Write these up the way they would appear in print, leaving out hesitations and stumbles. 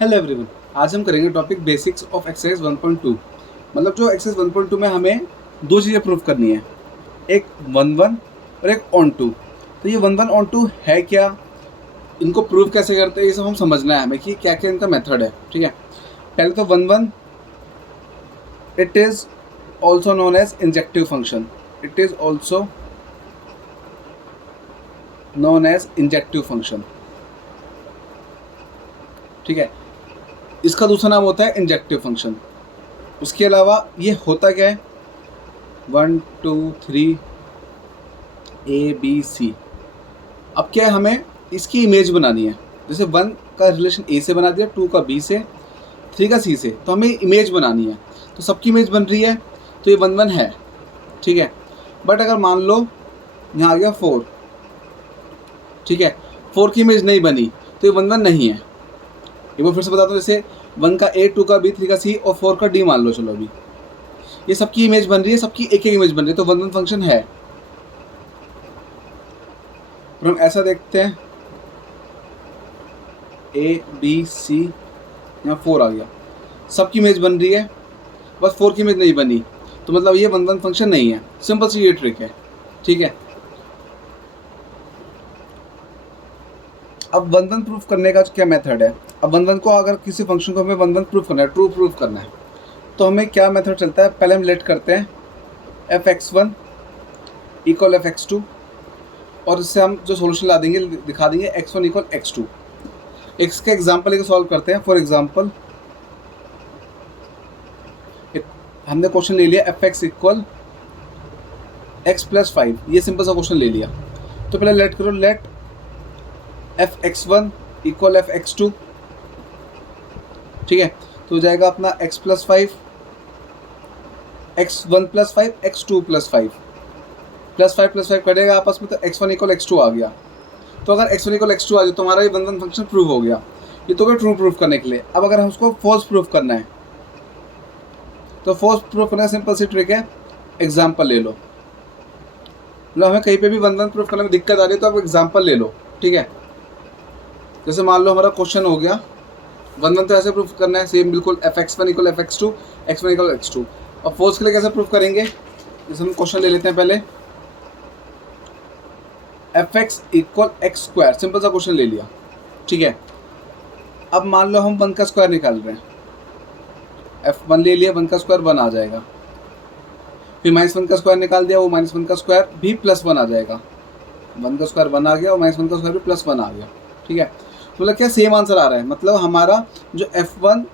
Hello everyone. आज हम करेंगे टॉपिक बेसिक्स ऑफ एक्सरसाइज 1.2। मतलब जो एक्सरसाइज 1.2 में हमें दो चीज़ें प्रूव करनी है, एक 1-1 और एक ऑन टू। तो ये 1-1 ऑन टू है क्या, इनको प्रूव कैसे करते हैं, ये सब हम समझना है हमें कि क्या क्या इनका मेथड है। ठीक है, पहले तो 1-1 it is also known as injective function. It is also known as injective function. ठीक है, इसका दूसरा नाम होता है इंजेक्टिव फंक्शन। उसके अलावा ये होता क्या है, 1 2 3 ABC। अब क्या है, हमें इसकी इमेज बनानी है। जैसे 1 का रिलेशन A से बना दिया, 2 का B से, 3 का C से, तो हमें इमेज बनानी है। तो सबकी इमेज बन रही है, तो ये 1-1 है। ठीक है, बट अगर मान लो यहाँ आ गया 4, ठीक है, 4 की इमेज नहीं बनी, तो ये 1-1 नहीं है। ये वो फिर से बताता हूँ, जैसे 1 का A, 2 का B, 3 का C और 4 का D मान लो। चलो अभी ये सबकी इमेज बन रही है, सबकी एक एक इमेज बन रही है, तो 1-1 फंक्शन है। और हम ऐसा देखते हैं, ABC, यहाँ 4 आ गया, सबकी इमेज बन रही है, बस 4 की इमेज नहीं बनी, तो मतलब ये 1-1 फंक्शन नहीं है। सिंपल सी ये ट्रिक है। ठीक है, अब 1-1 प्रूफ करने का क्या मेथड है। अब 1-1 को, अगर किसी फंक्शन को हमें 1-1 प्रूफ करना है, ट्रू प्रूफ करना है, तो हमें क्या मेथड चलता है। पहले हम लेट करते हैं fx1 इक्वल fx2, और इससे हम जो सोल्यूशन ला देंगे, दिखा देंगे x1 इक्वल x2। x के एग्जाम्पल को सॉल्व करते हैं। फॉर एग्जाम्पल हमने क्वेश्चन ले लिया fx इक्वल x+5, ये सिंपल सा क्वेश्चन ले लिया। तो पहले लेट करो, लेट fx1 इक्वल fx2। ठीक है, तो हो जाएगा अपना x+5 x1+5 x2+5 +5 कटेगा आपस में, तो x1 इक्वल x2 आ गया। तो अगर x1 इक्वल x2 आ जाए तो हमारा ये 1-1 फंक्शन प्रूव हो गया। ये तो क्या ट्रू प्रूफ करने के लिए। अब अगर हम उसको फॉल्स प्रूफ करना है, तो फॉल्स प्रूफ करने का सिंपल सी ट्रिक है, एग्जाम्पल ले लो। मतलब हमें कहीं पे भी 1-1 प्रूफ करने में दिक्कत आ रही है, तो आप एग्जाम्पल ले लो। ठीक है, जैसे मान लो हमारा क्वेश्चन हो गया 1-1, तो ऐसे प्रूफ करना है सेम बिल्कुल, fx1 equal fx2, x1 equal x2। अब फॉल्स के लिए कैसे प्रूफ करेंगे, जैसे हम क्वेश्चन ले लेते हैं पहले, fx इक्वल x², सिंपल सा क्वेश्चन ले लिया। ठीक है, अब मान लो हम 1 का स्क्वायर निकाल रहे हैं, f1 ले लिया, 1 का स्क्वायर 1 आ जाएगा। फिर -1 का स्क्वायर निकाल दिया, वो -1 का स्क्वायर भी +1 आ जाएगा। 1 का स्क्वायर 1 आ गया और -1 का स्क्वायर भी +1 आ गया। ठीक है, मतलब क्या सेम आंसर आ रहा है। मतलब हमारा जो f1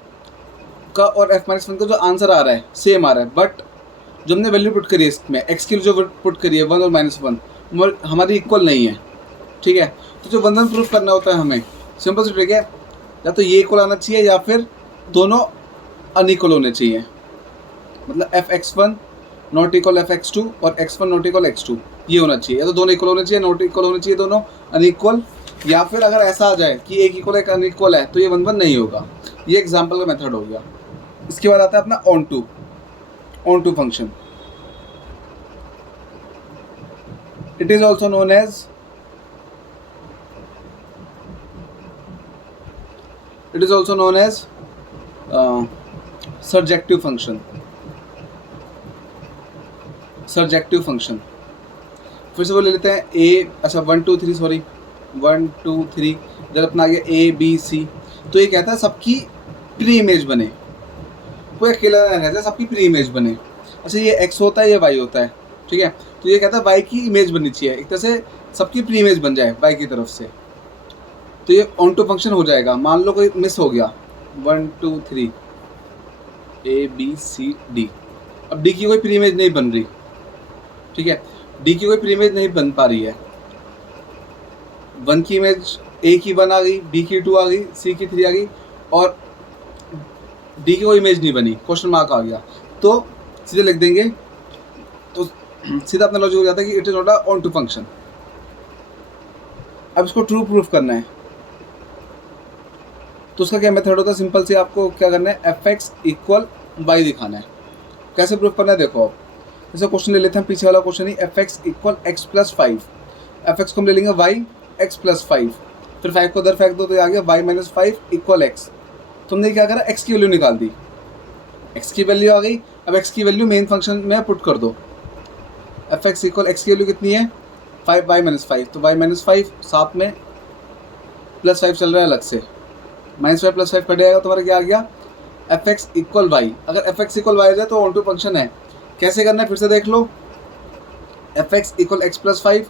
का और f-1 का जो आंसर आ रहा है सेम आ रहा है, बट जो हमने वैल्यू पुट करी है इसमें, x की जो पुट करी है 1 और -1 हमारी इक्वल नहीं है। ठीक है, तो जो 1-1 प्रूफ करना होता है हमें, सिंपल सी ट्रिक है, या तो ये इक्वल आना चाहिए या फिर दोनों अनइक्वल होने चाहिए। मतलब fx1 नॉट इक्वल fx2 और x1 नॉट इक्वल x2, ये होना चाहिए। या तो दोनों इक्वल होने चाहिए, नॉट इक्वल होने चाहिए दोनों अनइक्वल, या फिर अगर ऐसा आ जाए कि एक इक्वल एक अनइक्वल है, तो ये 1-1 नहीं होगा। ये एग्जाम्पल का मेथड हो गया। इसके बाद आता है अपना onto function. It is also known as surjective function. फिर से वो ले लेते हैं अच्छा 1 2 3 सॉरी 1 2 3, जब अपना आ गया ABC, तो ये कहता है सबकी प्री इमेज बने, कोई अकेला ना रहता है, सबकी प्री इमेज बने। अच्छा, ये x होता है, ये y होता है। ठीक है, तो ये कहता है y की इमेज बननी चाहिए, एक तरह से सबकी प्री इमेज बन जाए y की तरफ से, तो ये ऑन टू फंक्शन हो जाएगा। मान लो कोई मिस हो गया, 1 2 3 ABCD, अब D की कोई प्री इमेज नहीं बन रही। ठीक है, D की कोई प्री इमेज नहीं बन पा रही है। 1 की इमेज A की 1 आ गई, B की 2 आ गई, C की 3 आ गई, और D की कोई इमेज नहीं बनी, क्वेश्चन मार्क आ गया। तो सीधे लिख देंगे, तो सीधा अपना लॉजिक हो जाता है कि it is not a onto function. अब इसको ट्रू प्रूफ करना है, तो उसका क्या मेथड होता है, सिंपल से आपको क्या करना है, fx इक्वल y दिखाना है। कैसे प्रूफ करना है देखो, आप जैसे क्वेश्चन ले लेते हैं, पीछे वाला क्वेश्चन ही, fx इक्वल x+5। fx को हम ले लेंगे y x+5, फिर 5 को उधर फेंक दो, तो ये आ गया y -5 इक्वल x। तुमने क्या करा, x की वैल्यू निकाल दी, x की वैल्यू आ गई। अब x की वैल्यू मेन फंक्शन में पुट कर दो। एफ एक्स इक्वल एक्स की वैल्यू कितनी है 5 y माइनस 5, तो y माइनस 5 साथ में प्लस 5 चल रहा है अलग से, माइनस 5 प्लस 5 कट जाएगा, तुम्हारा क्या आ गया एफ एक्स इक्वल वाई। अगर एफ एक्स इक्वल वाई आ जाए तो ऑन टू फंक्शन है। कैसे करना है फिर से देख लो, F X equal X plus 5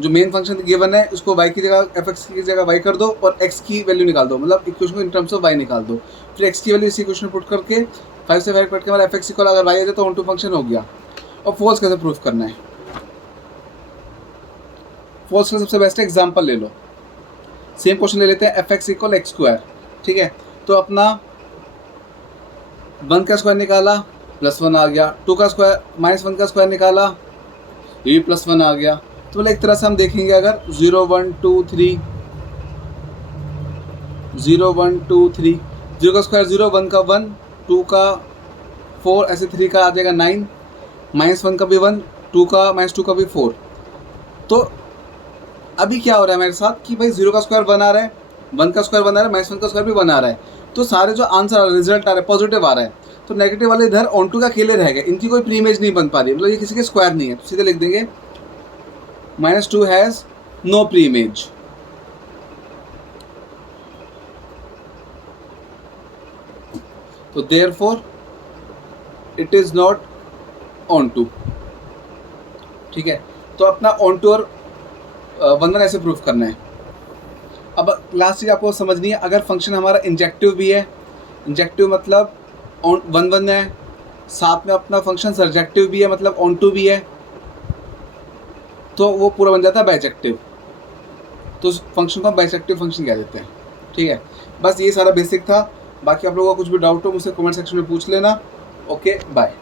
जो मेन फंक्शन गिवन है उसको y की जगह एफ एक्स की जगह y कर दो और x की वैल्यू निकाल दो, मतलब इक्वेशन को इन टर्म्स ऑफ y निकाल दो। फिर x की वैल्यू इसी इक्वेशन में पुट करके 5 से 5 कट के हमारा एफ एक्स इक्वल अगर y आ जाए तो ऑन टू फंक्शन हो गया। और फॉल्स कैसे प्रूफ करना है, फॉल्स का सबसे बेस्ट एग्जाम्पल ले लो। सेम क्वेश्चन ले लेते हैं, F X equal x square, ठीक है। तो अपना 1 का स्क्वायर निकाला +1 आ गया, 2 का स्क्वायर -1 का स्क्वायर निकाला ये +1 आ गया। तो मतलब एक तरह से हम देखेंगे अगर 0 1 2 3 0 1 2 3, 0 का स्क्वायर 0, 1 का 1, 2 का 4, ऐसे 3 का आ जाएगा 9, -1 का भी 1, 2 का -2 का भी 4। तो अभी क्या हो रहा है मेरे साथ कि भाई 0 का स्क्वायर 1 आ रहा है, 1 का स्क्वायर 1 आ रहा है, -1 का स्क्वायर भी 1 आ रहा है। तो सारे जो आंसर रिजल्ट आ रहा है पॉजिटिव आ रहा है, तो नेगेटिव वाले इधर ऑन टू का अकेले रह गए, इनकी कोई प्री इमेज नहीं बन पा रही, मतलब ये किसी के स्क्वायर नहीं है। तो सीधे लिख देंगे -2 हैज़ नो प्री इमेज। तो therefore it is not onto, ठीक है। तो अपना ऑन टू और 1 1 ऐसे प्रूफ करना है। अब लास्ट चीज आपको समझनी है, अगर फंक्शन हमारा इंजेक्टिव भी है, इंजेक्टिव मतलब ऑन 1 1 है, साथ में अपना फंक्शन सर्जेक्टिव भी है मतलब ऑन टू भी है, तो वो पूरा बन जाता है बाइजेक्टिव। तो उस फंक्शन को हम बाइजेक्टिव फंक्शन कह देते हैं, ठीक है। बस ये सारा बेसिक था। बाकी आप लोगों का कुछ भी डाउट हो मुझसे कमेंट सेक्शन में पूछ लेना। Okay bye.